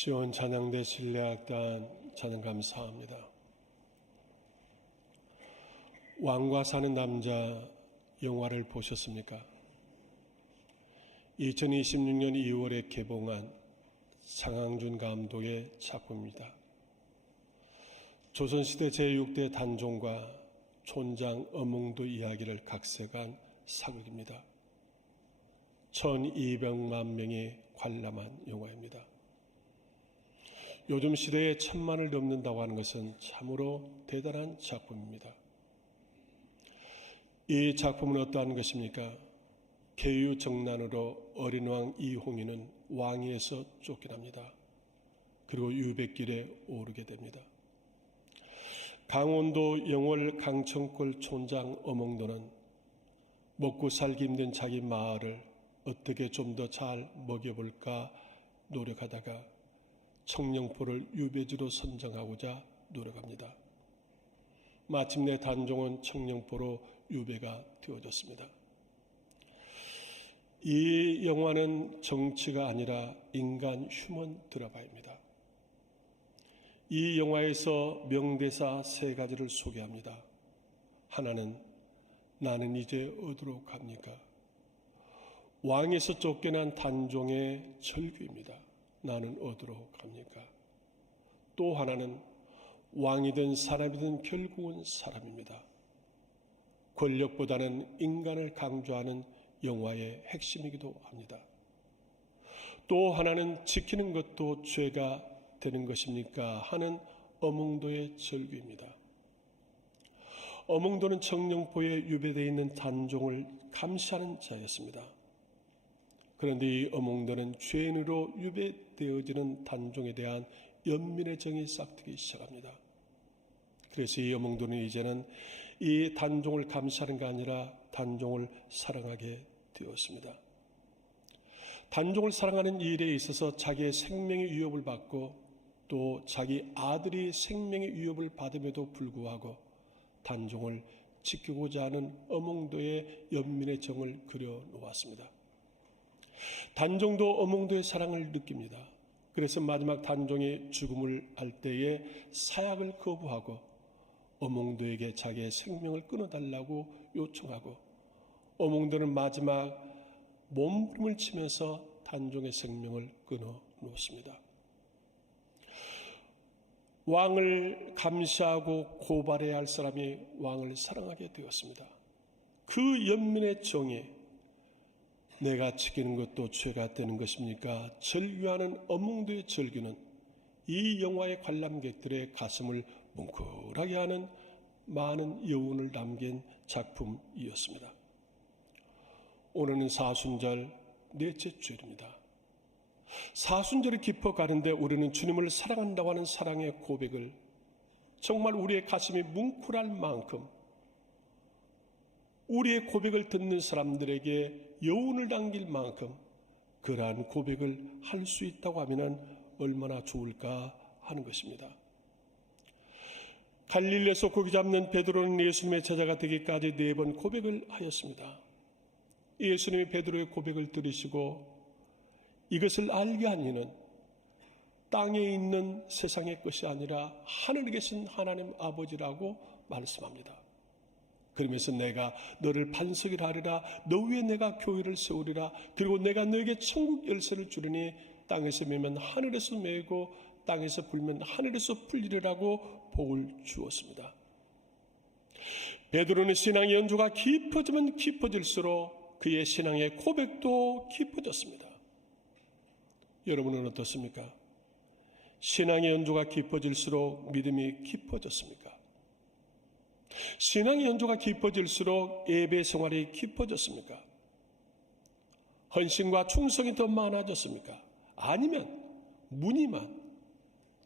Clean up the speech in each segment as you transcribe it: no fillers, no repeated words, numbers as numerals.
시온 찬양대 신뢰악단 찬양 감사합니다. 왕과 사는 남자 영화를 보셨습니까? 2026년 2월에 개봉한 장항준 감독의 작품입니다. 조선시대 제6대 단종과 촌장 어몽도 이야기를 각색한 사극입니다. 1200만 명이 관람한 영화입니다. 요즘 시대에 1000만을 넘는다고 하는 것은 참으로 대단한 작품입니다. 이 작품은 어떠한 것입니까? 계유정난으로 어린 왕 이홍이는 왕위에서 쫓겨납니다. 그리고 유백길에 오르게 됩니다. 강원도 영월 강천골 촌장 어몽도는 먹고 살기 힘든 자기 마을을 어떻게 좀 더 잘 먹여볼까 노력하다가 청령포를 유배지로 선정하고자 노력합니다. 마침내 단종은 청령포로 유배가 되어졌습니다. 이 영화는 정치가 아니라 인간 휴먼 드라마입니다. 이 영화에서 명대사 3가지를 소개합니다. 하나는 나는 이제 어디로 갑니까? 왕에서 쫓겨난 단종의 절규입니다. 나는 어디로 갑니까? 또 하나는 왕이든 사람이든 결국은 사람입니다. 권력보다는 인간을 강조하는 영화의 핵심이기도 합니다. 또 하나는 지키는 것도 죄가 되는 것입니까? 하는 어몽도의 절규입니다. 어몽도는 청령포에 유배되어 있는 단종을 감시하는 자였습니다. 그런데 이 어몽도는 죄인으로 유배되어지는 단종에 대한 연민의 정이 싹트기 시작합니다. 그래서 이 어몽도는 이제는 이 단종을 감시하는 게 아니라 단종을 사랑하게 되었습니다. 단종을 사랑하는 일에 있어서 자기의 생명의 위협을 받고 또 자기 아들이 생명의 위협을 받음에도 불구하고 단종을 지키고자 하는 어몽도의 연민의 정을 그려놓았습니다. 단종도 어몽도의 사랑을 느낍니다. 그래서 마지막 단종이 죽음을 할 때에 사약을 거부하고 어몽도에게 자기의 생명을 끊어달라고 요청하고 어몽도는 마지막 몸부림을 치면서 단종의 생명을 끊어놓습니다. 왕을 감시하고 고발해야 할 사람이 왕을 사랑하게 되었습니다. 그 연민의 정이 내가 지키는 것도 죄가 되는 것입니까? 절규하는 어몽도의 절규는 이 영화의 관람객들의 가슴을 뭉클하게 하는 많은 여운을 담긴 작품이었습니다. 오늘은 사순절 넷째 주일입니다. 사순절이 깊어가는데 우리는 주님을 사랑한다고 하는 사랑의 고백을 정말 우리의 가슴이 뭉클할 만큼 우리의 고백을 듣는 사람들에게 여운을 남길 만큼 그러한 고백을 할 수 있다고 하면 얼마나 좋을까 하는 것입니다. 갈릴리에서 고기 잡는 베드로는 예수님의 제자가 되기까지 4번 고백을 하였습니다. 예수님이 베드로의 고백을 들으시고 이것을 알게 한 이는 땅에 있는 세상의 것이 아니라 하늘에 계신 하나님 아버지라고 말씀합니다. 그러면서 내가 너를 반석이라 하리라. 너 위에 내가 교회를 세우리라. 그리고 내가 너에게 천국 열쇠를 주리니 땅에서 매면 하늘에서 매고 땅에서 불면 하늘에서 풀리리라고 복을 주었습니다. 베드로는 신앙의 연조가 깊어지면 깊어질수록 그의 신앙의 고백도 깊어졌습니다. 여러분은 어떻습니까? 신앙의 연조가 깊어질수록 믿음이 깊어졌습니까? 신앙의 연조가 깊어질수록 예배 생활이 깊어졌습니까? 헌신과 충성이 더 많아졌습니까? 아니면 무늬만,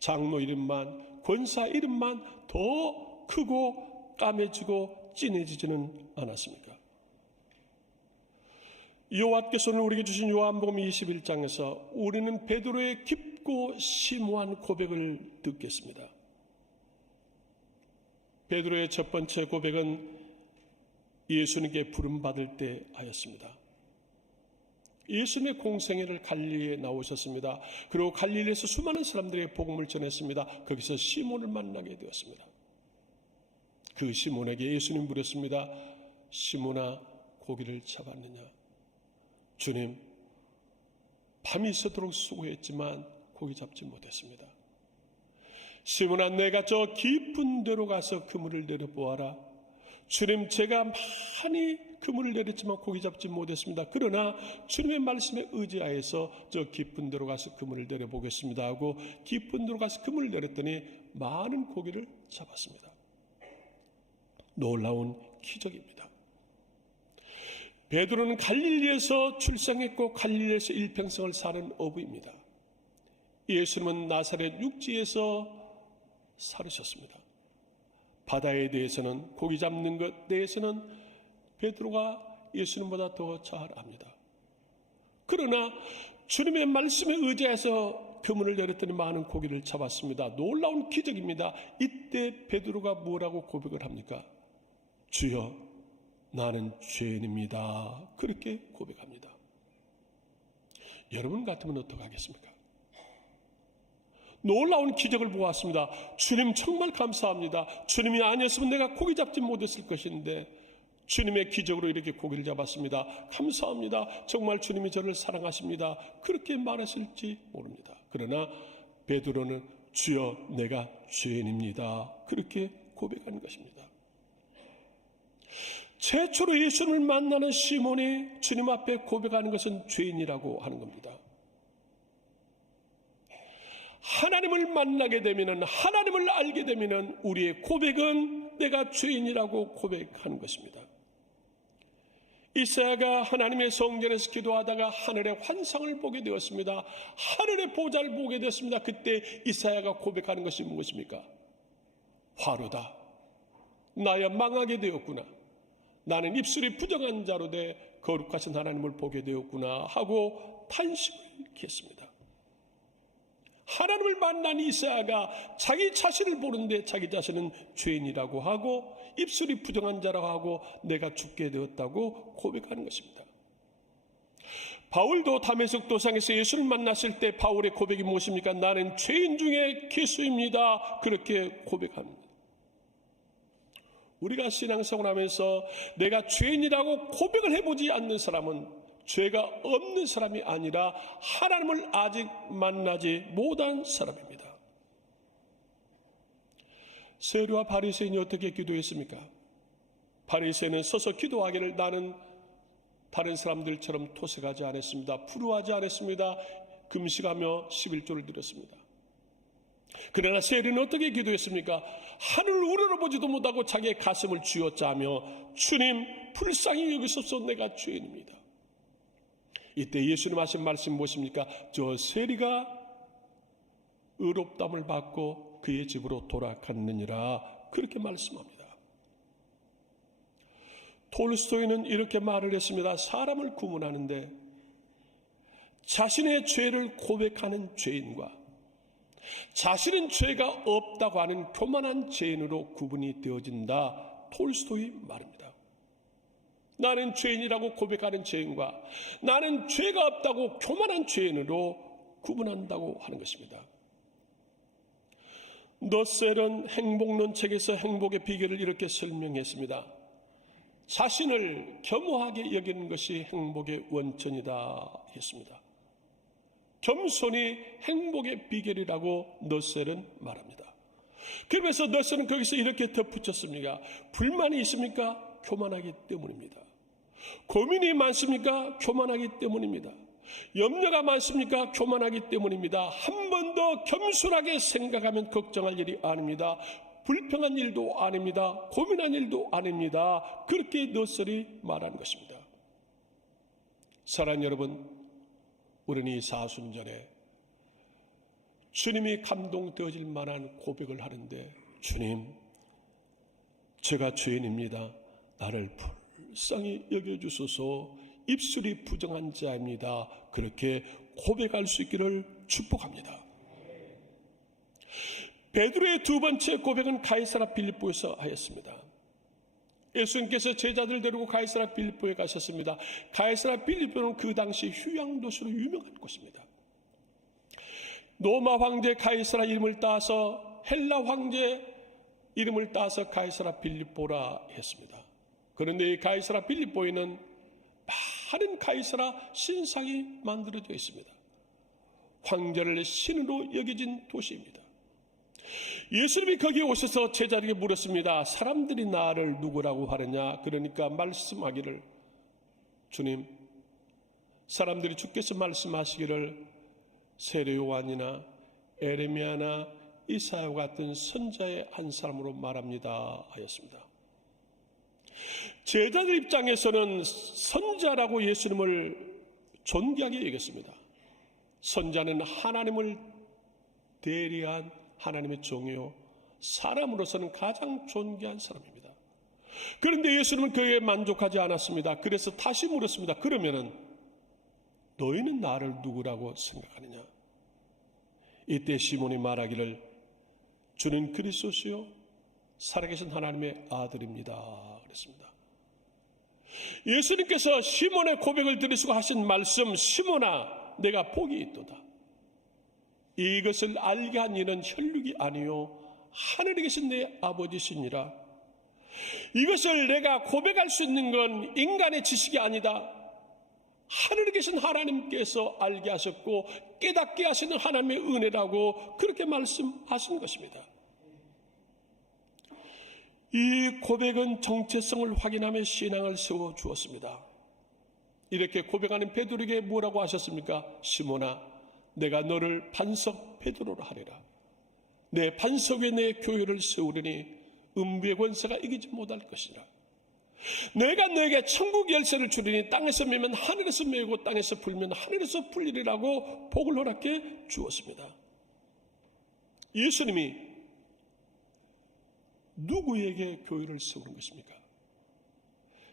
장로 이름만, 권사 이름만 더 크고 까매지고 진해지지는 않았습니까? 여호와께서는 우리에게 주신 요한복음 21장에서 우리는 베드로의 깊고 심오한 고백을 듣겠습니다. 베드로의 첫 번째 고백은 예수님께 부름받을 때 하였습니다. 예수님의 공생애를 갈릴리에 나오셨습니다. 그리고 갈릴리에서 수많은 사람들에게 복음을 전했습니다. 거기서 시몬을 만나게 되었습니다. 그 시몬에게 예수님 물었습니다. 시몬아, 고기를 잡았느냐? 주님, 밤이 새도록 수고했지만 고기 잡지 못했습니다. 시몬아, 내가 저 깊은 데로 가서 그물을 내려보아라. 주님, 제가 많이 그물을 내렸지만 고기 잡지 못했습니다. 그러나 주님의 말씀에 의지하여서 저 깊은 데로 가서 그물을 내려보겠습니다 하고 깊은 데로 가서 그물을 내렸더니 많은 고기를 잡았습니다. 놀라운 기적입니다. 베드로는 갈릴리에서 출생했고 갈릴리에서 일평생을 사는 어부입니다. 예수님은 나사렛 육지에서 살으셨습니다. 바다에 대해서는, 고기 잡는 것 대해서는 베드로가 예수님보다 더 잘 압니다. 그러나 주님의 말씀에 의지해서 그물을 내렸더니 많은 고기를 잡았습니다. 놀라운 기적입니다. 이때 베드로가 뭐라고 고백을 합니까? 주여, 나는 죄인입니다. 그렇게 고백합니다. 여러분 같으면 어떻게 하겠습니까? 놀라운 기적을 보았습니다. 주님 정말 감사합니다. 주님이 아니었으면 내가 고기 잡지 못했을 것인데 주님의 기적으로 이렇게 고기를 잡았습니다. 감사합니다. 정말 주님이 저를 사랑하십니다. 그렇게 말했을지 모릅니다. 그러나 베드로는 주여, 내가 죄인입니다. 그렇게 고백하는 것입니다. 최초로 예수님을 만나는 시몬이 주님 앞에 고백하는 것은 죄인이라고 하는 겁니다. 하나님을 만나게 되면, 하나님을 알게 되면 우리의 고백은 내가 죄인이라고 고백하는 것입니다. 이사야가 하나님의 성전에서 기도하다가 하늘의 환상을 보게 되었습니다. 하늘의 보좌를 보게 되었습니다. 그때 이사야가 고백하는 것이 무엇입니까? 화로다. 나야 망하게 되었구나. 나는 입술이 부정한 자로 돼 거룩하신 하나님을 보게 되었구나 하고 탄식을 했습니다. 하나님을 만난 이사야가 자기 자신을 보는데 자기 자신은 죄인이라고 하고 입술이 부정한 자라고 하고 내가 죽게 되었다고 고백하는 것입니다. 바울도 다메섹 도상에서 예수를 만났을 때 바울의 고백이 무엇입니까? 나는 죄인 중에 괴수입니다. 그렇게 고백합니다. 우리가 신앙생활을 하면서 내가 죄인이라고 고백을 해보지 않는 사람은 죄가 없는 사람이 아니라 하나님을 아직 만나지 못한 사람입니다. 세리와 바리새인이 어떻게 기도했습니까? 바리새인은 서서 기도하기를 나는 다른 사람들처럼 토색하지 않았습니다. 불우하지 않았습니다. 금식하며 11조를 드렸습니다. 그러나 세리는 어떻게 기도했습니까? 하늘을 우러러보지도 못하고 자기의 가슴을 쥐어짜며 주님, 불쌍히 여기소서, 내가 죄인입니다. 이때 예수님 하신 말씀이 무엇입니까? 저 세리가 의롭다함을 받고 그의 집으로 돌아갔느니라, 그렇게 말씀합니다. 톨스토이는 이렇게 말을 했습니다. 사람을 구분하는데 자신의 죄를 고백하는 죄인과 자신은 죄가 없다고 하는 교만한 죄인으로 구분이 되어진다. 톨스토이 말입니다. 나는 죄인이라고 고백하는 죄인과 나는 죄가 없다고 교만한 죄인으로 구분한다고 하는 것입니다. 너셀은 행복론 책에서 행복의 비결을 이렇게 설명했습니다. 자신을 겸허하게 여기는 것이 행복의 원천이다 했습니다. 겸손이 행복의 비결이라고 너셀은 말합니다. 그러면서 너셀은 거기서 이렇게 덧붙였습니다. 불만이 있습니까? 교만하기 때문입니다. 고민이 많습니까? 교만하기 때문입니다. 염려가 많습니까? 교만하기 때문입니다. 한 번 더 겸손하게 생각하면 걱정할 일이 아닙니다. 불평한 일도 아닙니다. 고민한 일도 아닙니다. 그렇게 너셀이 말하는 것입니다. 사랑하는 여러분, 우리는 이 사순절에 주님이 감동되어질 만한 고백을 하는데, 주님, 제가 죄인입니다. 나를 불쌍히 여겨주소서. 입술이 부정한 자입니다. 그렇게 고백할 수 있기를 축복합니다. 베드로의 두 번째 고백은 가이사랴 빌립보에서 하였습니다. 예수님께서 제자들 데리고 가이사랴 빌립보에 가셨습니다. 가이사랴 빌립보는 그 당시 휴양도시로 유명한 곳입니다. 로마 황제 가이사랴 이름을 따서 헬라 황제 이름을 따서 가이사랴 빌립보라 했습니다. 그런데 이 가이사랴 빌립보에는 많은 가이사랴 신상이 만들어져 있습니다. 황제를 신으로 여겨진 도시입니다. 예수님이 거기에 오셔서 제자들에게 물었습니다. 사람들이 나를 누구라고 하느냐? 그러니까 말씀하기를, 주님, 사람들이 주께서 말씀하시기를 세례 요한이나 에레미야나 이사야와 같은 선자의 한 사람으로 말합니다 하였습니다. 제자들 입장에서는 선자라고 예수님을 존귀하게 여겼습니다. 선자는 하나님을 대리한 하나님의 종이요, 사람으로서는 가장 존귀한 사람입니다. 그런데 예수님은 그에 만족하지 않았습니다. 그래서 다시 물었습니다. 그러면은 너희는 나를 누구라고 생각하느냐? 이때 시몬이 말하기를 주는 그리스도시요 살아계신 하나님의 아들입니다 그랬습니다. 예수님께서 시몬의 고백을 들으시고 하신 말씀, 시몬아 내가 복이 있도다. 이것을 알게 한 이는 혈육이 아니요 하늘에 계신 내 아버지시니라. 이것을 내가 고백할 수 있는 건 인간의 지식이 아니다. 하늘에 계신 하나님께서 알게 하셨고 깨닫게 하시는 하나님의 은혜라고 그렇게 말씀하신 것입니다. 이 고백은 정체성을 확인하며 신앙을 세워주었습니다. 이렇게 고백하는 베드로에게 뭐라고 하셨습니까? 시몬아 내가 너를 반석 베드로로 하리라. 내 반석 위에 내 교회를 세우리니 음부의 권세가 이기지 못할 것이라. 내가 너에게 천국 열쇠를 주리니 땅에서 매면 하늘에서 매고 땅에서 풀면 하늘에서 풀리리라고 복을 허락해 주었습니다. 예수님이 누구에게 교회를 세우는 것입니까?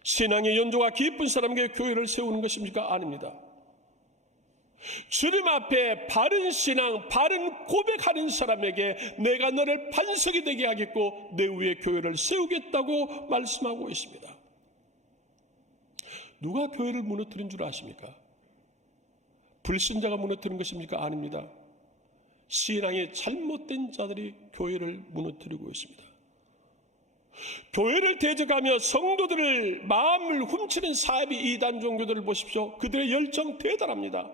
신앙의 연조가 깊은 사람에게 교회를 세우는 것입니까? 아닙니다. 주님 앞에 바른 신앙, 바른 고백하는 사람에게 내가 너를 반석이 되게 하겠고 내 위에 교회를 세우겠다고 말씀하고 있습니다. 누가 교회를 무너뜨린 줄 아십니까? 불신자가 무너뜨린 것입니까? 아닙니다. 신앙이 잘못된 자들이 교회를 무너뜨리고 있습니다. 교회를 대적하며 성도들을 마음을 훔치는 사이비 이단 종교들을 보십시오. 그들의 열정 대단합니다.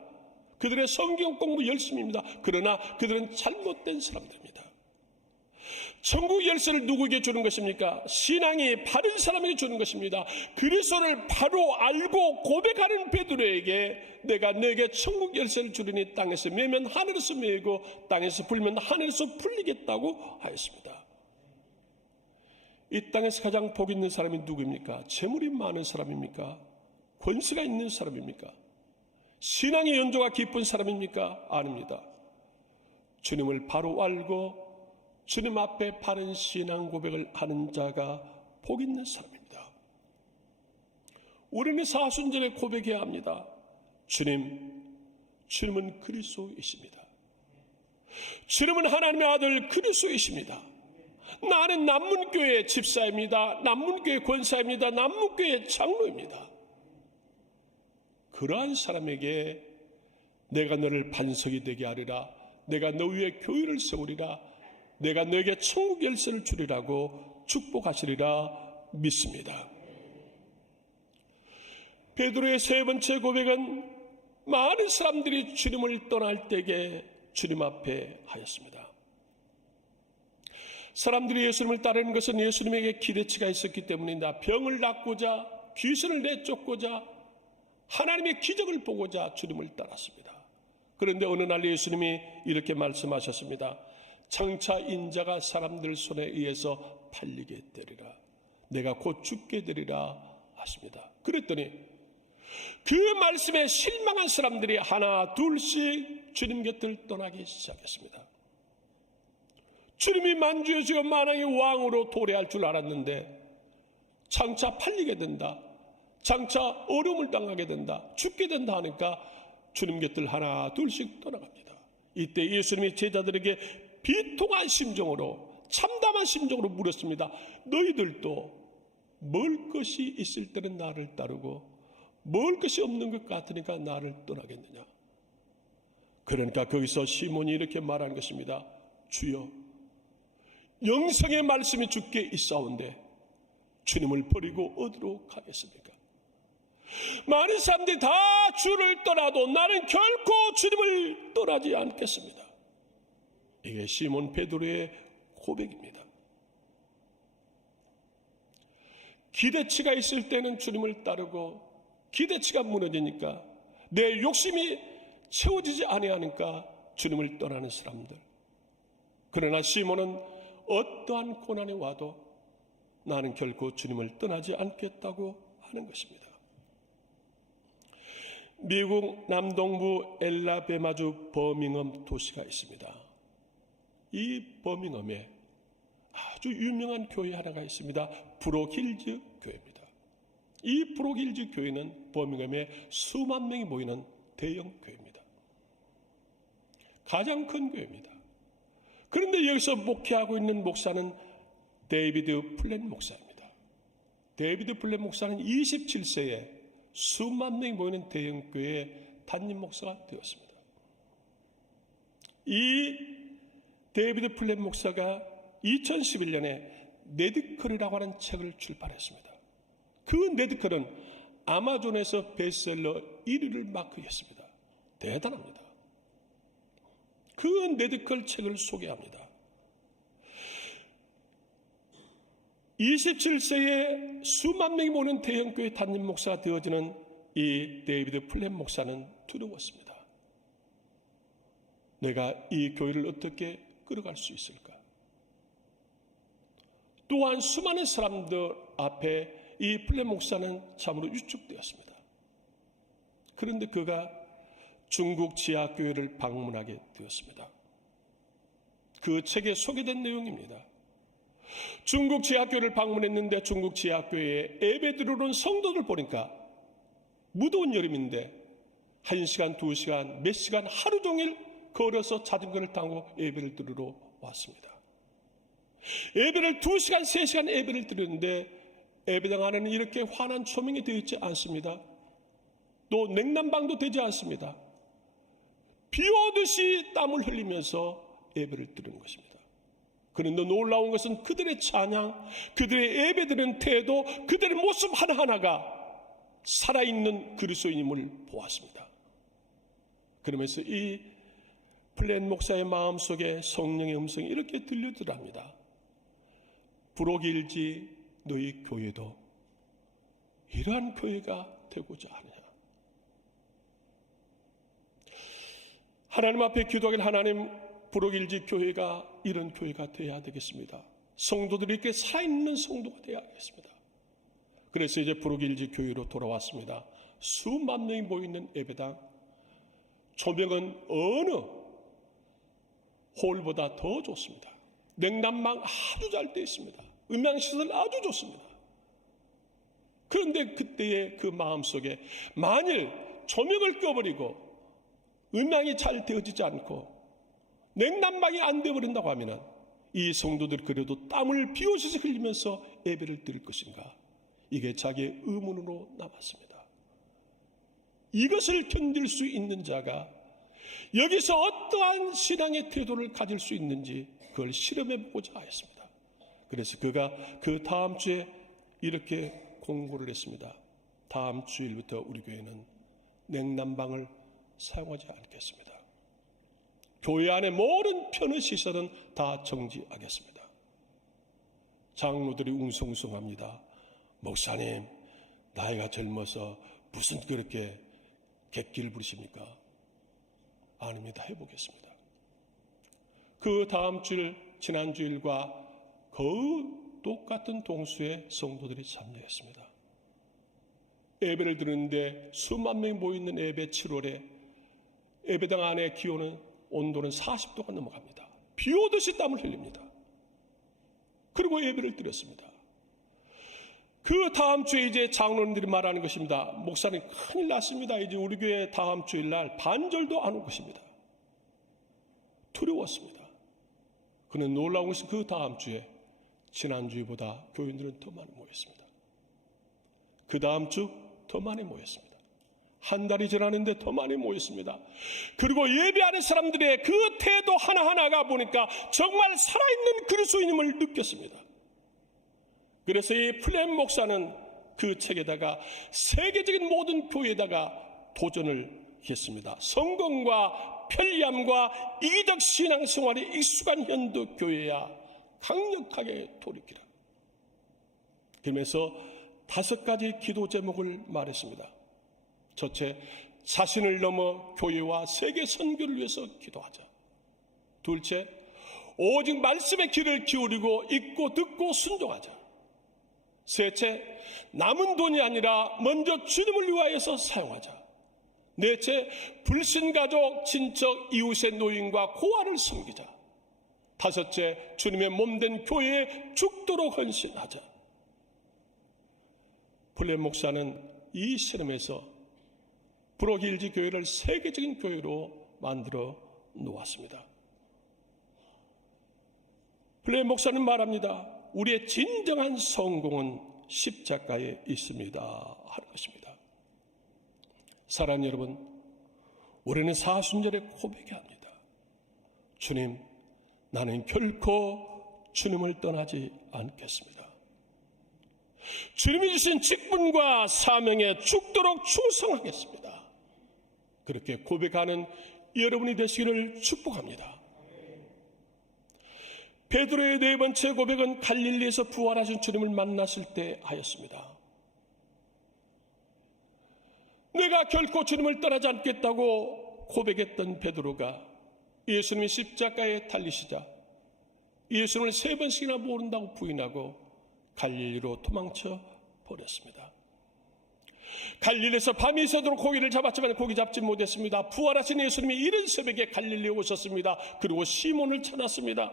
그들의 성경 공부 열심입니다. 그러나 그들은 잘못된 사람들입니다. 천국 열쇠를 누구에게 주는 것입니까? 신앙이 바른 사람에게 주는 것입니다. 그리스도를 바로 알고 고백하는 베드로에게 내가 너에게 천국 열쇠를 주리니 땅에서 매면 하늘에서 매고 땅에서 풀면 하늘에서 풀리겠다고 하였습니다. 이 땅에서 가장 복 있는 사람이 누구입니까? 재물이 많은 사람입니까? 권세가 있는 사람입니까? 신앙의 연조가 깊은 사람입니까? 아닙니다. 주님을 바로 알고 주님 앞에 바른 신앙 고백을 하는 자가 복 있는 사람입니다. 우리는 사순절에 고백해야 합니다. 주님은 그리스도이십니다. 주님은 하나님의 아들 그리스도이십니다. 나는 남문교회 집사입니다. 남문교회 권사입니다. 남문교회 장로입니다. 그러한 사람에게 내가 너를 반석이 되게 하리라. 내가 너 위에 교회를 세우리라. 내가 너에게 천국 열쇠를 주리라고 축복하시리라 믿습니다. 베드로의 세 번째 고백은 많은 사람들이 주님을 떠날 때에 주님 앞에 하였습니다. 사람들이 예수님을 따르는 것은 예수님에게 기대치가 있었기 때문입니다. 병을 낫고자, 귀신을 내쫓고자, 하나님의 기적을 보고자 주님을 따랐습니다. 그런데 어느 날 예수님이 이렇게 말씀하셨습니다. 장차 인자가 사람들 손에 의해서 팔리게 되리라. 내가 곧 죽게 되리라 하십니다. 그랬더니 그 말씀에 실망한 사람들이 하나 둘씩 주님 곁을 떠나기 시작했습니다. 주님이 만주여지고 만왕의 왕으로 도래할 줄 알았는데 장차 팔리게 된다, 장차 어려움을 당하게 된다, 죽게 된다 하니까 주님 곁을 하나 둘씩 떠나갑니다. 이때 예수님이 제자들에게 비통한 심정으로, 참담한 심정으로 물었습니다. 너희들도 먹을 것이 있을 때는 나를 따르고 먹을 것이 없는 것 같으니까 나를 떠나겠느냐. 그러니까 거기서 시몬이 이렇게 말하는 것입니다. 주여, 영생의 말씀이 주께 있사온데 주님을 버리고 어디로 가겠습니까? 많은 사람들이 다 주를 떠나도 나는 결코 주님을 떠나지 않겠습니다. 이게 시몬 베드로의 고백입니다. 기대치가 있을 때는 주님을 따르고 기대치가 무너지니까 내 욕심이 채워지지 아니하니까 주님을 떠나는 사람들. 그러나 시몬은 어떠한 고난이 와도 나는 결코 주님을 떠나지 않겠다고 하는 것입니다. 미국 남동부 엘라베마주 버밍엄 도시가 있습니다. 이 버밍엄에 아주 유명한 교회 하나가 있습니다. 브록힐즈 교회입니다. 이 브록힐즈 교회는 버밍엄에 수만 명이 모이는 대형 교회입니다. 가장 큰 교회입니다. 그런데 여기서 목회하고 있는 목사는 데이비드 플랫 목사입니다. 데이비드 플랫 목사는 27세에 수만 명이 모이는 대형 교회의 담임 목사가 되었습니다. 이 데이비드 플랫 목사가 2011년에 네드컬이라고 하는 책을 출판했습니다. 그 네드컬은 아마존에서 베스트셀러 1위를 마크했습니다. 대단합니다. 그 네드컬 책을 소개합니다. 27세에 수만 명이 모이는 대형교회 담임 목사가 되어지는 이 데이비드 플랫 목사는 두려웠습니다. 내가 이 교회를 어떻게 끌어갈 수 있을까? 또한 수많은 사람들 앞에 이 플랫 목사는 참으로 위축되었습니다. 그런데 그가 중국 지하교회를 방문하게 되었습니다. 그 책에 소개된 내용입니다. 중국 지하교회를 방문했는데 중국 지하교회에 예배 드리러 온 성도들 보니까 무더운 여름인데 1시간, 2시간, 몇 시간 하루 종일 걸어서 자전거를 타고 예배를 드리러 왔습니다. 예배를 2시간, 3시간 예배를 드리는데 예배당 안에는 이렇게 환한 조명이 되어 있지 않습니다. 또 냉난방도 되지 않습니다. 비 오듯이 땀을 흘리면서 예배를 드리는 것입니다. 그런데 놀라운 것은 그들의 찬양, 그들의 예배드리는 태도, 그들의 모습 하나하나가 살아있는 그리스도인임을 보았습니다. 그러면서 이 플랫 목사의 마음속에 성령의 음성이 이렇게 들려들합니다. 브록일지 너희 교회도 이러한 교회가 되고자 하느냐. 하나님 앞에 기도하길 하나님, 브록일지 교회가 이런 교회가 되어야 되겠습니다. 성도들이 이렇게 살아있는 성도가 되어야 하겠습니다. 그래서 이제 브록일지 교회로 돌아왔습니다. 수만 명이 모이는 예배당, 조명은 어느 홀보다 더 좋습니다. 냉난방 아주 잘 되어 있습니다. 음향시설 아주 좋습니다. 그런데 그때의 그 마음속에 만일 조명을 꺼버리고 음향이 잘 되어지지 않고 냉난방이 안 되어버린다고 하면 이 성도들 그래도 땀을 비오듯이 흘리면서 예배를 드릴 것인가? 이게 자기의 의문으로 남았습니다. 이것을 견딜 수 있는 자가 여기서 어떠한 신앙의 태도를 가질 수 있는지 그걸 실험해보고자 했습니다. 그래서 그가 그 다음 주에 이렇게 공고를 했습니다. 다음 주일부터 우리 교회는 냉난방을 사용하지 않겠습니다. 교회 안에 모든 편의 시설은 다 정지하겠습니다. 장로들이 웅성웅성합니다. 목사님, 나이가 젊어서 무슨 그렇게 객기를 부리십니까? 아닙니다. 해보겠습니다. 그 다음 주일, 지난 주일과 거의 똑같은 동수에 성도들이 참여했습니다. 예배를 드리는데 수만 명이 모이는 예배 7월에 예배당 안에 온도는 40도가 넘어갑니다. 비 오듯이 땀을 흘립니다. 그리고 예배를 드렸습니다. 그 다음 주에 이제 장로님들이 말하는 것입니다. 목사님, 큰일 났습니다. 이제 우리 교회 다음 주일날 반절도 안 올 것입니다. 두려웠습니다. 그는 놀라운 것이 그 다음 주에 지난주보다 교인들은 더 많이 모였습니다. 그 다음 주 더 많이 모였습니다. 한 달이 지났는데 더 많이 모였습니다. 그리고 예배하는 사람들의 그 태도 하나하나가 보니까 정말 살아있는 그리스도인임을 느꼈습니다. 그래서 이 플랜 목사는 그 책에다가 세계적인 모든 교회에다가 도전을 했습니다. 성공과 편리함과 이기적 신앙생활에 익숙한 현대 교회야 강력하게 돌이키라. 그러면서 5가지 기도 제목을 말했습니다. 첫째, 자신을 넘어 교회와 세계 선교를 위해서 기도하자. 둘째, 오직 말씀의 귀를 기울이고 읽고 듣고 순종하자. 셋째, 남은 돈이 아니라 먼저 주님을 위하여서 사용하자. 넷째, 불신가족, 친척, 이웃의 노인과 고아를 섬기자. 다섯째, 주님의 몸된 교회에 죽도록 헌신하자. 플랜 목사는 이 실험에서 브로길지 교회를 세계적인 교회로 만들어 놓았습니다. 플랜 목사는 말합니다. 우리의 진정한 성공은 십자가에 있습니다 하는 것입니다. 사랑하는 여러분, 우리는 사순절에 고백해야 합니다. 주님, 나는 결코 주님을 떠나지 않겠습니다. 주님이 주신 직분과 사명에 죽도록 충성하겠습니다. 그렇게 고백하는 여러분이 되시기를 축복합니다. 베드로의 4번째 고백은 갈릴리에서 부활하신 주님을 만났을 때 하였습니다. 내가 결코 주님을 떠나지 않겠다고 고백했던 베드로가 예수님이 십자가에 달리시자 예수님을 3번씩이나 모른다고 부인하고 갈릴리로 도망쳐 버렸습니다. 갈릴리에서 밤이 새도록 고기를 잡았지만 고기 잡지 못했습니다. 부활하신 예수님이 이른 새벽에 갈릴리에 오셨습니다. 그리고 시몬을 찾았습니다.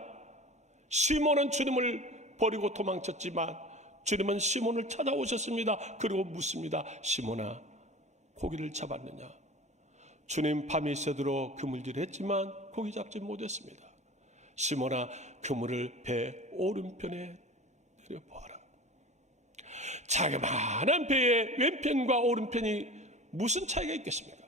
시몬은 주님을 버리고 도망쳤지만 주님은 시몬을 찾아오셨습니다. 그리고 묻습니다. 시몬아, 고기를 잡았느냐? 주님 밤이 새도록 그물질했지만 고기 잡지 못했습니다. 시몬아, 그물을 배 오른편에 내려보아라. 자그마한 배의 왼편과 오른편이 무슨 차이가 있겠습니까?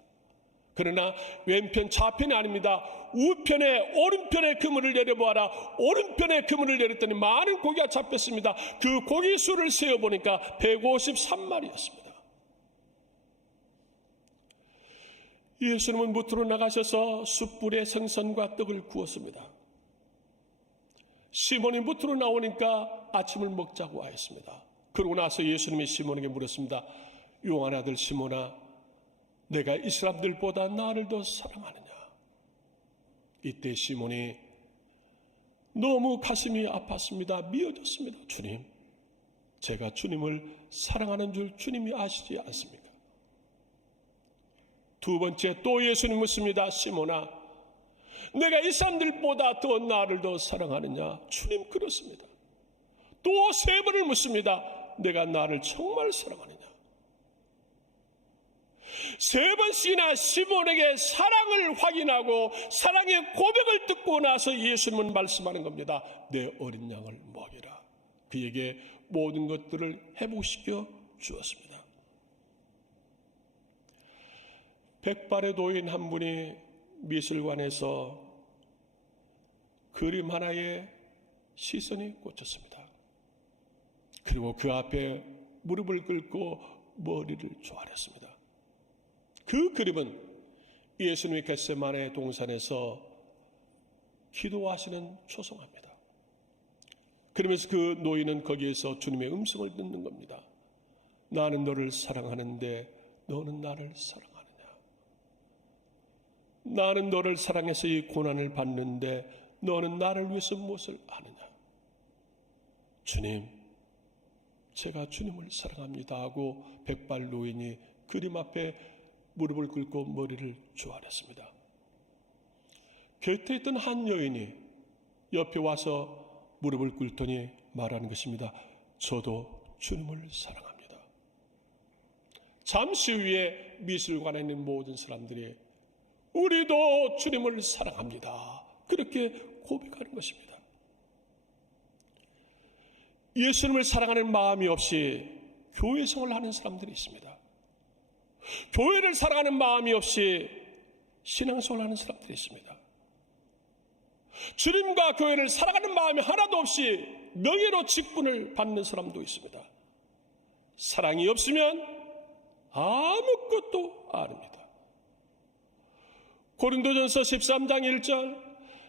그러나 왼편 좌편이 아닙니다. 우편에 오른편에 그물을 내려보아라. 오른편에 그물을 내렸더니 많은 고기가 잡혔습니다. 그 고기 수를 세어보니까 153마리였습니다. 예수님은 무트로 나가셔서 숯불에 생선과 떡을 구웠습니다. 시몬이 무트로 나오니까 아침을 먹자고 하였습니다. 그러고 나서 예수님이 시몬에게 물었습니다. 요한 아들 시몬아, 내가 이 사람들보다 나를 더 사랑하느냐? 이때 시몬이 너무 가슴이 아팠습니다. 미어졌습니다. 주님, 제가 주님을 사랑하는 줄 주님이 아시지 않습니까? 2번째 또 예수님 묻습니다. 시몬아, 내가 이 사람들보다 더 나를 더 사랑하느냐? 주님, 그렇습니다. 또 3번을 묻습니다. 내가 나를 정말 사랑하느냐? 3번씩이나 시몬에게 사랑을 확인하고 사랑의 고백을 듣고 나서 예수님은 말씀하는 겁니다. 내 어린 양을 먹이라. 그에게 모든 것들을 회복시켜 주었습니다. 백발의 도인 한 분이 미술관에서 그림 하나에 시선이 꽂혔습니다. 그리고 그 앞에 무릎을 꿇고 머리를 조아렸습니다. 그 그림은 예수님이 겟세마네 동산에서 기도하시는 초성화입니다. 그러면서 그 노인은 거기에서 주님의 음성을 듣는 겁니다. 나는 너를 사랑하는데 너는 나를 사랑하느냐? 나는 너를 사랑해서 이 고난을 받는데 너는 나를 위해서 무엇을 하느냐? 주님, 제가 주님을 사랑합니다 하고 백발 노인이 그림 앞에 무릎을 꿇고 머리를 조아렸습니다. 곁에 있던 한 여인이 옆에 와서 무릎을 꿇더니 말하는 것입니다. 저도 주님을 사랑합니다. 잠시 후에 미술관에 있는 모든 사람들이 우리도 주님을 사랑합니다. 그렇게 고백하는 것입니다. 예수님을 사랑하는 마음이 없이 교회 생활을 하는 사람들이 있습니다. 교회를 사랑하는 마음이 없이 신앙생활을 하는 사람들이 있습니다. 주님과 교회를 사랑하는 마음이 하나도 없이 명예로 직분을 받는 사람도 있습니다. 사랑이 없으면 아무것도 아닙니다. 고린도전서 13장 1절,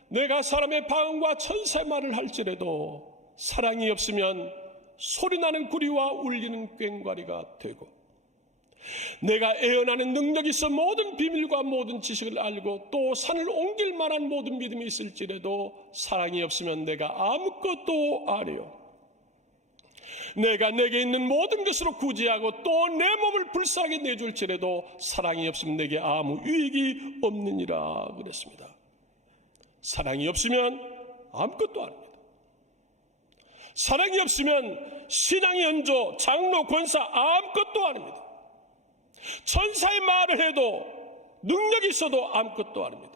내가 사람의 방언과 천사의 말을 할지라도 사랑이 없으면 소리나는 구리와 울리는 꽹과리가 되고, 내가 애언하는 능력이 있어 모든 비밀과 모든 지식을 알고 또 산을 옮길 만한 모든 믿음이 있을지라도 사랑이 없으면 내가 아무것도 아니요, 내가 내게 있는 모든 것으로 구제하고 또 내 몸을 불쌍하게 내줄지라도 사랑이 없으면 내게 아무 유익이 없느니라 그랬습니다. 사랑이 없으면 아무것도 아닙니다. 사랑이 없으면 신앙의 연조, 장로, 권사 아무것도 아닙니다. 천사의 말을 해도 능력이 있어도 아무것도 아닙니다.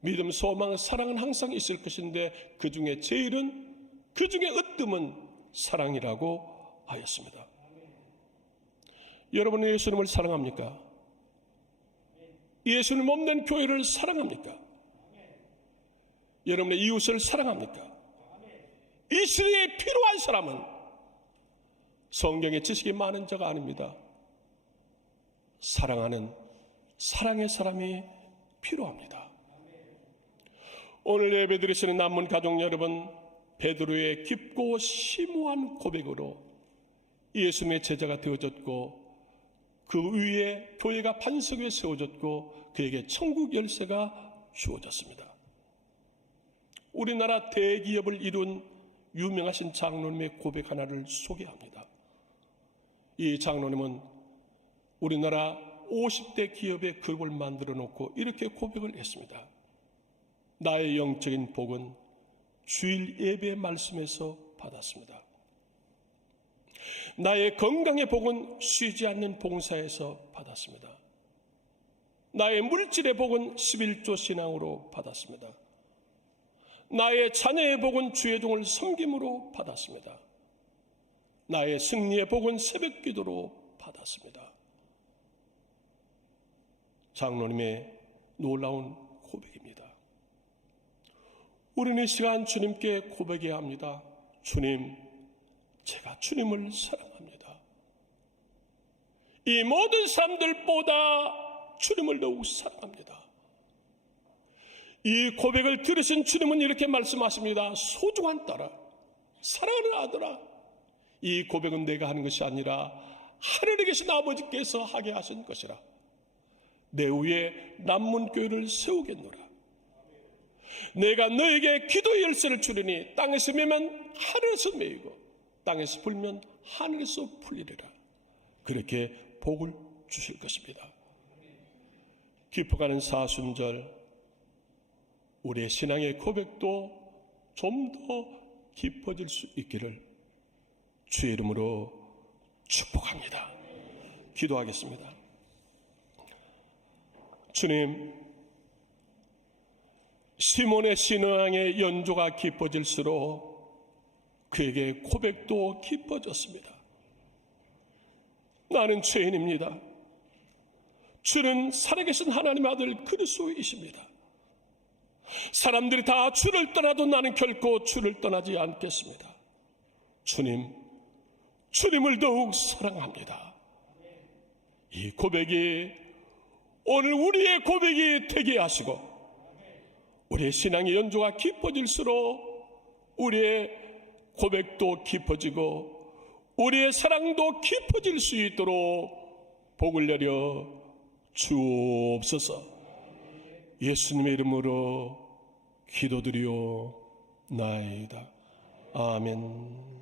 믿음, 소망, 사랑은 항상 있을 것인데 그 중에 제일은, 그 중에 으뜸은 사랑이라고 하였습니다. 여러분은 예수님을 사랑합니까? 예수님 없는 교회를 사랑합니까? 여러분의 이웃을 사랑합니까? 이 시대에 필요한 사람은 성경의 지식이 많은 자가 아닙니다. 사랑하는 사랑의 사람이 필요합니다. 오늘 예배드리시는 남문 가족 여러분, 베드로의 깊고 심오한 고백으로 예수님의 제자가 되어졌고 그 위에 교회가 반석 위에 세워졌고 그에게 천국 열쇠가 주어졌습니다. 우리나라 대기업을 이룬 유명하신 장로님의 고백 하나를 소개합니다. 이 장로님은 우리나라 50대 기업의 그룹을 만들어 놓고 이렇게 고백을 했습니다. 나의 영적인 복은 주일 예배 말씀에서 받았습니다. 나의 건강의 복은 쉬지 않는 봉사에서 받았습니다. 나의 물질의 복은 11조 신앙으로 받았습니다. 나의 자녀의 복은 주의 종을 섬김으로 받았습니다. 나의 승리의 복은 새벽 기도로 받았습니다. 장로님의 놀라운 고백입니다. 우리는 이 시간 주님께 고백해야 합니다. 주님, 제가 주님을 사랑합니다. 이 모든 사람들보다 주님을 더욱 사랑합니다. 이 고백을 들으신 주님은 이렇게 말씀하십니다. 소중한 딸아, 사랑하는 아들아, 이 고백은 내가 하는 것이 아니라 하늘에 계신 아버지께서 하게 하신 것이라. 내 위에 남문교회를 세우겠노라. 내가 너에게 기도의 열쇠를 주리니 땅에서 매면 하늘에서 매이고 땅에서 불면 하늘에서 풀리리라. 그렇게 복을 주실 것입니다. 깊어가는 사순절, 우리의 신앙의 고백도 좀 더 깊어질 수 있기를 주의 이름으로 축복합니다. 기도하겠습니다. 주님, 시몬의 신앙의 연조가 깊어질수록 그에게 고백도 깊어졌습니다. 나는 죄인입니다. 주는 살아계신 하나님의 아들 그리스도이십니다. 사람들이 다 주를 떠나도 나는 결코 주를 떠나지 않겠습니다. 주님, 주님을 더욱 사랑합니다. 이 고백이 오늘 우리의 고백이 되게 하시고 우리의 신앙의 연조가 깊어질수록 우리의 고백도 깊어지고 우리의 사랑도 깊어질 수 있도록 복을 내려 주옵소서. 예수님의 이름으로 기도드리오나이다. 아멘.